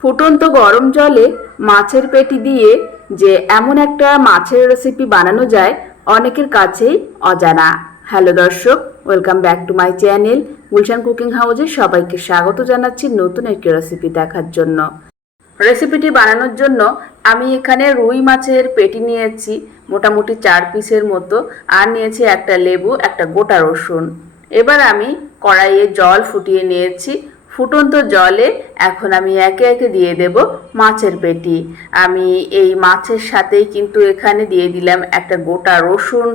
ফুটন্ত গরম জলে মাছের পেটি দিয়ে যে এমন একটা মাছের রেসিপি বানানো যায়, অনেকের কাছেই অজানা। হ্যালো দর্শক welcome back to my channel Gulshan cooking হাউসে সবাইকে স্বাগত জানাচ্ছি নতুন একটি রেসিপি দেখার জন্য। রেসিপিটি বানানোর জন্য আমি এখানে রুই মাছের পেটি নিয়েছি, মোটামুটি চার পিসের মতো, আর নিয়েছি একটা লেবু, একটা গোটা রসুন। এবার আমি কড়াইয়ে জল ফুটিয়ে নিয়েছি ফুটন্ত জলে এখন আমি একে একে দিয়ে দেব মাছের পেটি। আমি এই মাছের সাথেই কিন্তু এখানে দিয়ে দিলাম একটা গোটা রসুন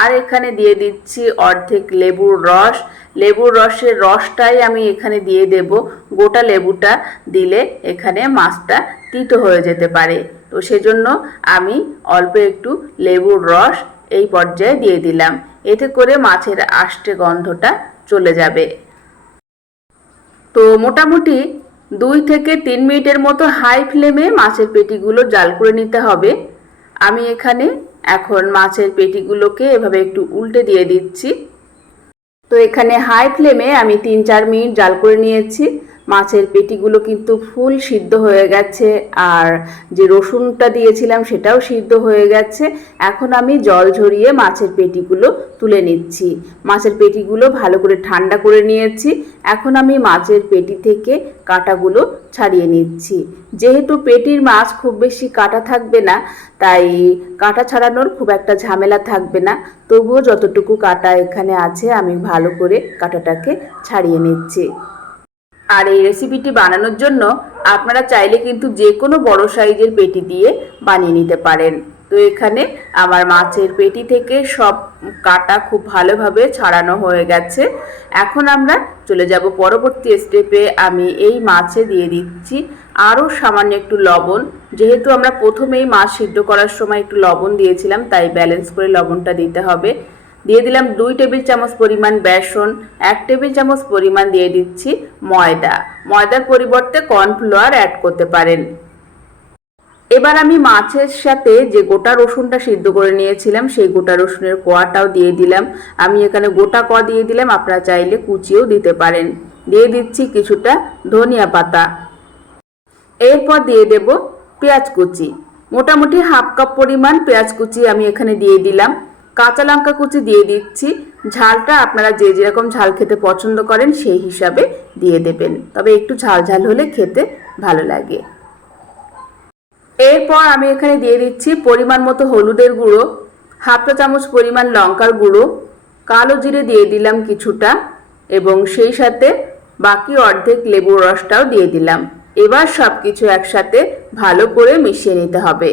আর এখানে দিয়ে দিচ্ছি অর্ধেক লেবুর রস। লেবুর রসের রসটাই আমি এখানে দিয়ে দেব। গোটা লেবুটা দিলে এখানে মাছটা তিতো হয়ে যেতে পারে। তো সেজন্য আমি অল্প একটু লেবুর রস এই পর্যায়ে দিয়ে দিলাম। এতে করে মাছের আষ্টে গন্ধটা চলে যাবে। তো মোটামুটি দুই থেকে তিন মিনিটের মতো হাই ফ্লেমে মাছের পেটিগুলো জাল করে নিতে হবে। আমি এখানে এখন মাছের পেটিগুলোকে এভাবে একটু উল্টে দিয়ে দিচ্ছি। তো এখানে হাই ফ্লেমে আমি তিন চার মিনিট জাল করে নিয়েছি। মাছের পেটিগুলো কিন্তু ফুল সিদ্ধ হয়ে গেছে আর যে রসুনটা দিয়েছিলাম সেটাও সিদ্ধ হয়ে গেছে। এখন আমি জল ঝরিয়ে মাছের পেটিগুলো তুলে নিচ্ছি। মাছের পেটিগুলো ভালো করে ঠান্ডা করে নিয়েছি। এখন আমি মাছের পেটি থেকে কাঁটাগুলো ছাড়িয়ে নিচ্ছি। যেহেতু পেটির মাছ খুব বেশি কাটা থাকবে না, তাই কাঁটা ছাড়ানোর খুব একটা ঝামেলা থাকবে না। তবুও যতটুকু কাটা এখানে আছে, আমি ভালো করে কাঁটাটাকে ছাড়িয়ে নিচ্ছি। আর এই রেসিপিটি বানানোর জন্য আপনারা চাইলে কিন্তু যে কোনো বড় সাইজের পেটি দিয়ে বানিয়ে নিতে পারেন। তো এখানে আমার মাছের পেটি থেকে সব কাটা খুব ভালোভাবে ছাড়ানো হয়ে গেছে। এখন আমরা চলে যাব পরবর্তী স্টেপে আমি এই মাছে দিয়ে দিচ্ছি আরও সামান্য একটু লবণ। যেহেতু আমরা প্রথমেই মাছ সিদ্ধ করার সময় একটু লবণ দিয়েছিলাম, তাই ব্যালেন্স করে লবণটা দিতে হবে। দিয়ে দিলাম দুই টেবিল চামচ পরিমাণ বেসন, এক টেবিল চামচ পরিমাণ দিয়ে দিচ্ছি ময়দা। ময়দার পরিবর্তে কর্নফ্লাওয়ার অ্যাড করতে পারেন। এবার আমি মাছের সাথে যে গোটা রসুনটা সিদ্ধ করে নিয়েছিলাম, সেই গোটা রসুনের কোয়াটাও দিয়ে দিলাম। আমি এখানে গোটা ক দিয়ে দিলাম, আপনারা চাইলে কুচিও দিতে পারেন। দিয়ে দিচ্ছি কিছুটা ধনিয়া পাতা। এরপর দিয়ে দেব পেঁয়াজ কুচি। মোটামুটি হাফ কাপ পরিমাণ পেঁয়াজ কুচি আমি এখানে দিয়ে দিলাম। কাঁচা লঙ্কা কুচি দিয়ে দিচ্ছি। ঝালটা আপনারা যে যেরকম ঝাল খেতে পছন্দ করেন সেই হিসাবে দিয়ে দেবেন। তবে একটু ঝাল ঝাল হলে খেতে ভালো লাগে। এরপর আমি এখানে দিয়ে দিচ্ছি পরিমাণ মতো হলুদের গুঁড়ো হাফটা চামচ পরিমাণ লঙ্কার গুঁড়ো, কালো জিরে দিয়ে দিলাম কিছুটা এবং সেই সাথে বাকি অর্ধেক লেবুর রসটাও দিয়ে দিলাম। এবার সব কিছু একসাথে ভালো করে মিশিয়ে নিতে হবে।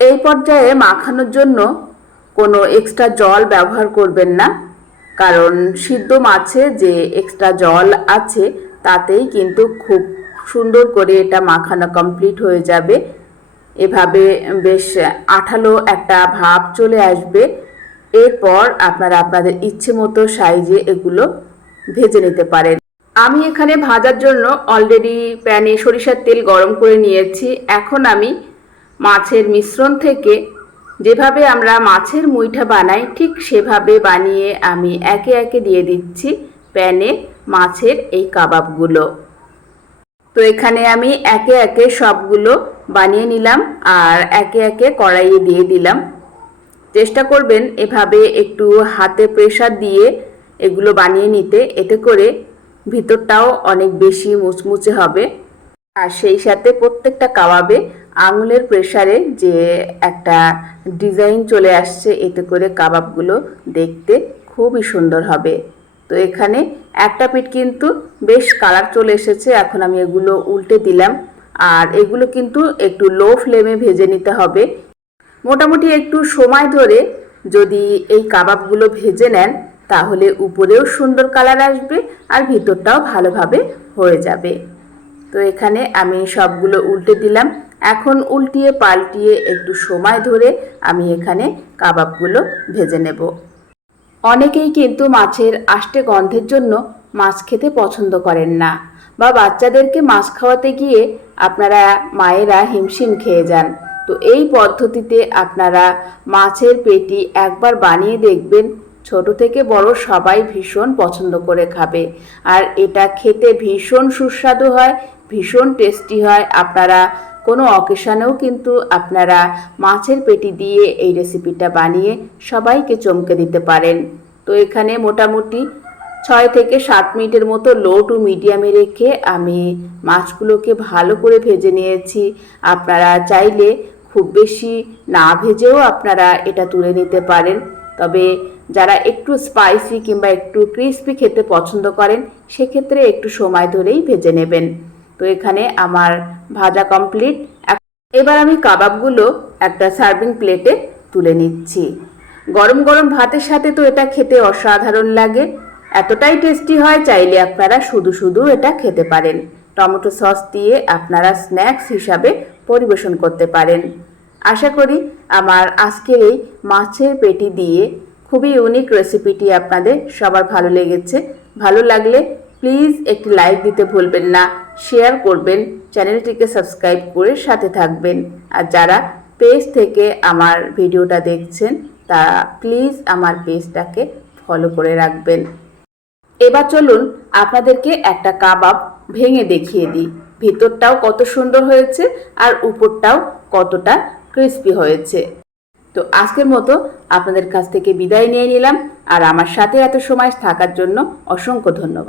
এই পর্যায়ে মাখানোর জন্য কোনো এক্সট্রা জল ব্যবহার করবেন না। কারণ সিদ্ধ মাছে যে এক্সট্রা জল আছে, তাতেই কিন্তু খুব সুন্দর করে এটা মাখানো কমপ্লিট হয়ে যাবে। এভাবে বেশ আঠালো একটা ভাব চলে আসবে। এরপর আপনারা আপনাদের ইচ্ছে মতো সাইজে এগুলো ভেজে নিতে পারেন। আমি এখানে ভাজার জন্য অলরেডি প্যানে সরিষার তেল গরম করে নিয়েছি। এখন আমি মাছের মিশ্রণ থেকে যেভাবে আমরা মাছের মুইঠা বানাই, ঠিক সেভাবে বানিয়ে আমি একে একে দিয়ে দিচ্ছি প্যানে মাছের এই কাবাবগুলো। তো এখানে আমি একে একে সবগুলো বানিয়ে নিলাম আর একে একে কড়াইয়ে দিয়ে দিলাম। চেষ্টা করবেন এভাবে একটু হাতে প্রেশার দিয়ে এগুলো বানিয়ে নিতে, এতে করে ভিতরটাও অনেক বেশি মুচমুচে হবে। আর সেই সাথে প্রত্যেকটা কাবাবে আঙুলের প্রেসারে যে একটা ডিজাইন চলে আসছে, এতে করে কাবাবগুলো দেখতে খুবই সুন্দর হবে। তো এখানে একটা পিঠ কিন্তু বেশ কালার চলে এসেছে, এখন আমি এগুলো উল্টে দিলাম। আর এগুলো কিন্তু একটু লো ফ্লেমে ভেজে নিতে হবে। মোটামুটি একটু সময় ধরে যদি এই কাবাবগুলো ভেজে নেন, তাহলে উপরেও সুন্দর কালার আসবে আর ভিতরটাও ভালোভাবে হয়ে যাবে। তো এখানে আমি সবগুলো উল্টে দিলাম। এখন উল্টিয়ে পাল্টিয়ে একটু সময় ধরে আমি এখানে কাবাবগুলো ভেজে নেব। অনেকেই কিন্তু মাছের আষ্টে গন্ধের জন্য মাছ খেতে পছন্দ করেন না বা বাচ্চাদেরকে মাছ খাওয়াতে গিয়ে আপনারা মায়েরা হিমশিম খেয়ে যান। তো এই পদ্ধতিতে আপনারা মাছের পেটি একবার বানিয়ে দেখবেন, ছোট থেকে বড় সবাই ভীষণ পছন্দ করে খাবে। আর এটা খেতে ভীষণ সুস্বাদু হয় ভীষণ টেস্টি হয়। আপনারা কোনো অকেশনেও কিন্তু আপনারা মাছের পেটি দিয়ে এই রেসিপিটা বানিয়ে সবাইকে চমকে দিতে পারেন। তো এখানে মোটামুটি ছয় থেকে সাত মিনিটের মতো লো টু মিডিয়ামে রেখে আমি মাছগুলোকে ভালো করে ভেজে নিয়েছি। আপনারা চাইলে খুব বেশি না ভেজেও আপনারা এটা তুলে নিতে পারেন। তবে যারা একটু স্পাইসি কিংবা একটু ক্রিস্পি খেতে পছন্দ করেন, সেক্ষেত্রে একটু সময় ধরেই ভেজে নেবেন। তো এখানে আমার ভাজা কমপ্লিট এবার আমি কাবাবগুলো একটা সার্ভিং প্লেটে তুলে নিচ্ছি। গরম গরম ভাতের সাথে তো এটা খেতে অসাধারণ লাগে। এতটাই টেস্টি হয়, চাইলে আপনারা শুধু শুধু এটা খেতে পারেন। টমেটো সস দিয়ে আপনারা স্ন্যাক্স হিসাবে পরিবেশন করতে পারেন। আশা করি আমার আজকের এই মাছের পেটি দিয়ে খুবই ইউনিক রেসিপিটি আপনাদের সবার ভালো লেগেছে। ভালো লাগলে প্লিজ একটি লাইক দিতে ভুলবেন না। শেয়ার করবেন, চ্যানেলটিকে সাবস্ক্রাইব করে সাথে থাকবেন। আর যারা পেজ থেকে আমার ভিডিওটা দেখছেন, তারা প্লিজ আমার পেজটাকে ফলো করে রাখবেন। এবার চলুন আপনাদেরকে একটা কাবাব ভেঙে দেখিয়ে দিই। ভিতরটাও কত সুন্দর হয়েছে আর উপরটাও কতটা ক্রিস্পি হয়েছে। তো আজকের মতো আপনাদের কাছ থেকে বিদায় নিয়ে নিলাম। আর আমার সাথে এত সময় থাকার জন্য অসংখ্য ধন্যবাদ।